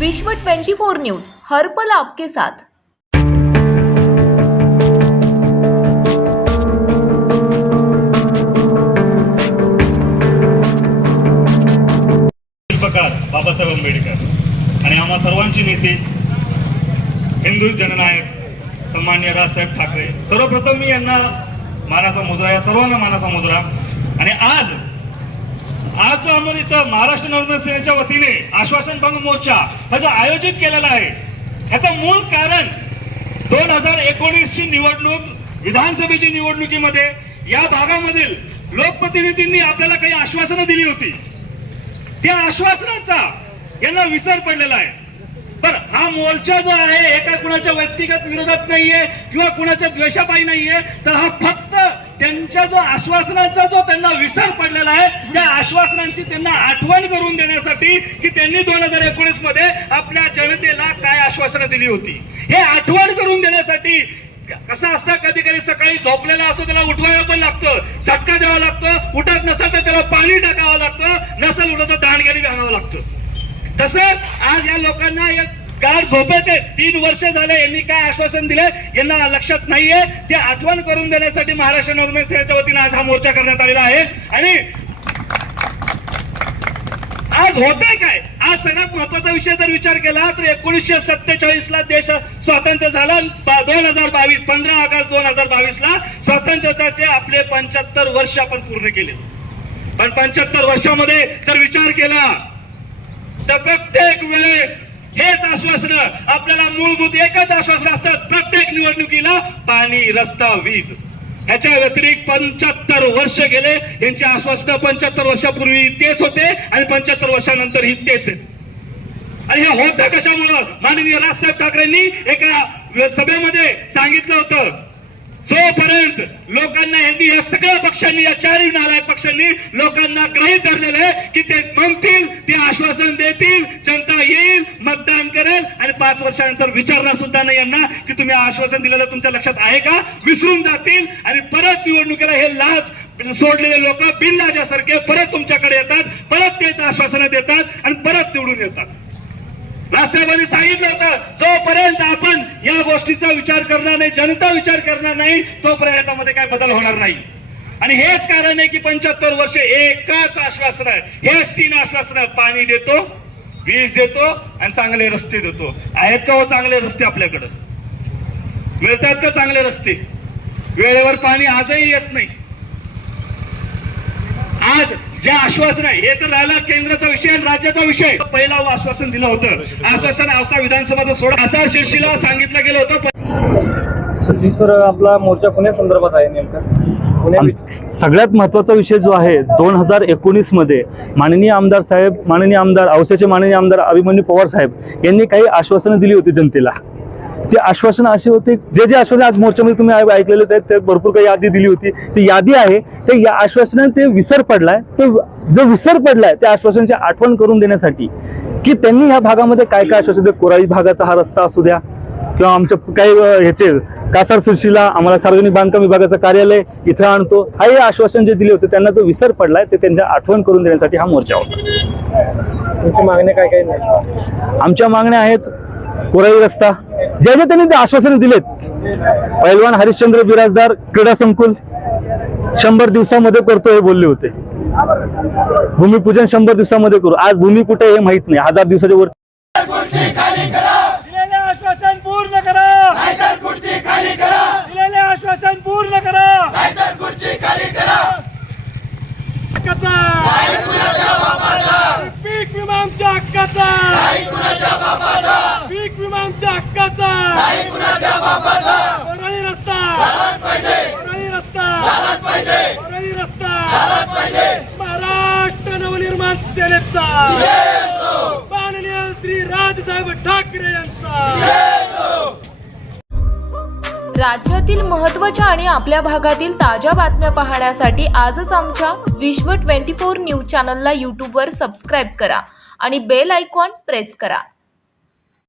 विश्व 24 न्यूज हर पल आपके साथ. शिल्पकार बाबासाहेब आंबेडकर आणि आम्हा सर्वांची नेते हिंदू जननायक सन्मान्य राजसाहेब ठाकरे. सर्वप्रथम मी यांना मानाचा मुजरा या सर्वांना मानाचा मुजरा. आणि आज आज जो इथं महाराष्ट्र नवनिर्माण सेनेच्या वतीने आश्वासन भंग मोर्चा हा जो आयोजित केलेला आहे ह्याचं मूळ कारण दोन हजार एकोणीसची निवडणूक विधानसभेची निवडणुकीमध्ये या भागामधील लोकप्रतिनिधींनी आपल्याला काही आश्वासनं दिली होती. त्या आश्वासनाचा यांना विसर पडलेला आहे. पण हा मोर्चा जो आहे एका कुणाच्या व्यक्तिगत विरोधात नाहीये किंवा कुणाच्या द्वेषापायी नाहीये तर हा फक्त त्यांच्या जो आश्वासनाचा जो त्यांना विसर पडलेला आहे त्या आश्वासनांची त्यांना आठवण करून देण्यासाठी की त्यांनी दोन हजार एकोणीसमध्ये आपल्या जनतेला काय आश्वासनं दिली होती. हे आठवण करून देण्यासाठी कसं असतं कधी कधी सकाळी झोपलेला असतो त्याला उठवायला पण लागतं झटका द्यावा लागतं उठत नसेल तर त्याला पाणी टाकावं लागतं नसेल उठत तर घालावं लागतं. तसंच आज या लोकांना एक गाढ झोपेत आहे. तीन वर्ष झाले यांनी काय आश्वासन दिलं यांना लक्षात नाहीये. ते आठवण करून देण्यासाठी महाराष्ट्र नवनिर्माण सेनेच्या वतीने आज हा मोर्चा करण्यात आलेला आहे. आणि आज होतंय काय? आज सगळ्यात महत्त्वाचा विषय जर विचार केला तर एकोणीसशे सत्तेचाळीस ला देश स्वातंत्र्य झाला. दोन हजार बावीस पंधरा ऑगस्ट दोन हजार बावीस ला स्वातंत्र्याचे आपले पंच्याहत्तर वर्ष आपण पूर्ण केले. पण पंच्याहत्तर वर्षामध्ये जर विचार केला तर प्रत्येक वेळेस हेच आश्वासन आपल्याला मूलभूत एकच आश्वासन असतात प्रत्येक निवडणुकीला पाणी रस्ता वीज. ह्याच्या व्यतिरिक्त पंच्याहत्तर वर्ष गेले. यांची आश्वासनं पंच्याहत्तर वर्षापूर्वी तेच होते आणि पंच्याहत्तर वर्षानंतर ही तेच आणि हे होतं कशामुळं? माननीय राजसाहेब ठाकरेंनी एका सभेमध्ये सांगितलं होतं. जोपर्यंत लोकांना यांनी या सगळ्या पक्षांनी या चारही नालायक पक्षांनी लोकांना ग्रहित धरलेलं आहे की ते म्हणतील ते आश्वासन देतील जनता येईल मतदान करेल आणि पाच वर्षानंतर विचारणार सुद्धा नाही यांना की तुम्ही आश्वासन दिलेलं तुमच्या लक्षात आहे का? विसरून जातील आणि परत निवडणुकीला हे लाच सोडलेले लोक बिनलाजासारखे परत तुमच्याकडे येतात परत तेच आश्वासनं देतात आणि परत निवडून येतात. राजसाहेबांनी म्हणजे सांगितलं होतं. जोपर्यंत आपण या गोष्टीचा विचार करणार नाही जनता विचार करणार नाही तोपर्यंत प्रयत्नामध्ये काय बदल होणार नाही. आणि हेच कारण आहे की पंच्याहत्तर वर्ष एकाच आश्वासन आहे हेच तीन आश्वासन पाणी देतो वीज देतो आणि चांगले रस्ते देतो. आहेत का हो चांगले रस्ते आपल्याकडं? मिळतात का चांगले रस्ते? वेळेवर पाणी आजही येत नाही. आज जे आश्वासन आहे हे तर राहिला केंद्राचा विषय आणि राज्याचा विषय. पहिला आश्वासन दिलं होतं. आश्वासन औसा विधानसभाचा सोडा. आसार शीर्षीला सांगितलं गेलं होतं सचिन सर आपला मोर्चा पुण्या संदर्भात आहे नेमका. सगळ्यात महत्त्वाचा विषय जो आहे दोन हजार एकोणीसमध्ये माननीय आमदार साहेब माननीय आमदार औस्याचे माननीय आमदार अभिमन्यू पवार साहेब यांनी काही आश्वासनं दिली होती जनतेला. ते आश्वासन असे होते जे जे आश्वासन आज मोर्चामध्ये तुम्ही ऐकलेलेच आहेत ते भरपूर काही यादी दिली होती. ती यादी आहे ते या आश्वासनात ते विसर पडलाय. ते जो विसर पडलाय त्या आश्वासनाची आठवण करून देण्यासाठी की त्यांनी ह्या भागामध्ये काय काय आश्वासन कोराई भागाचा हा रस्ता असू द्या किंवा आमच्या काही ह्याचे कासार सुशीला आम्हाला सार्वजनिक बांधकाम विभागाचं कार्यालय इथं आणतो. हा हे आश्वासन जे दिले होते त्यांना जो विसर पडलाय ते त्यांच्या आठवण करून देण्यासाठी हा मोर्चा होता. तुमची मागणी काय काय आमच्या मागण्या आहेत कोराई रस्ता जे जे त्यांनी ते आश्वासन दिलेत. पैलवान हरिश्चंद्र बिराजदार क्रीडा संकुल शंभर दिवसामध्ये करतो हे बोलले होते. भूमिपूजन शंभर दिवसामध्ये करू. आज भूमी कुठे हे माहीत नाही. हजार दिवसाच्या वर आश्वासन पूर्ण करा. दिलेले आश्वासन पूर्ण करा. नाहीतर पीक विमा आमच्या हक्काचा. पीक विमा आमच्या हक्काचा वरळी रस्ता. वरळी रस्ता. वरळी रस्ता. महाराष्ट्र नवनिर्माण सेनेचा. माननीय श्री राजसाहेब ठाकरे यांचा. राज्यातील महत्त्वाच्या आणि आपल्या भागातील ताज्या बातम्या पाहण्यासाठी आजच आमच्या विश्व 24 न्यूज चॅनलला यूट्यूबवर सबस्क्राईब करा आणि बेल आयकॉन प्रेस करा.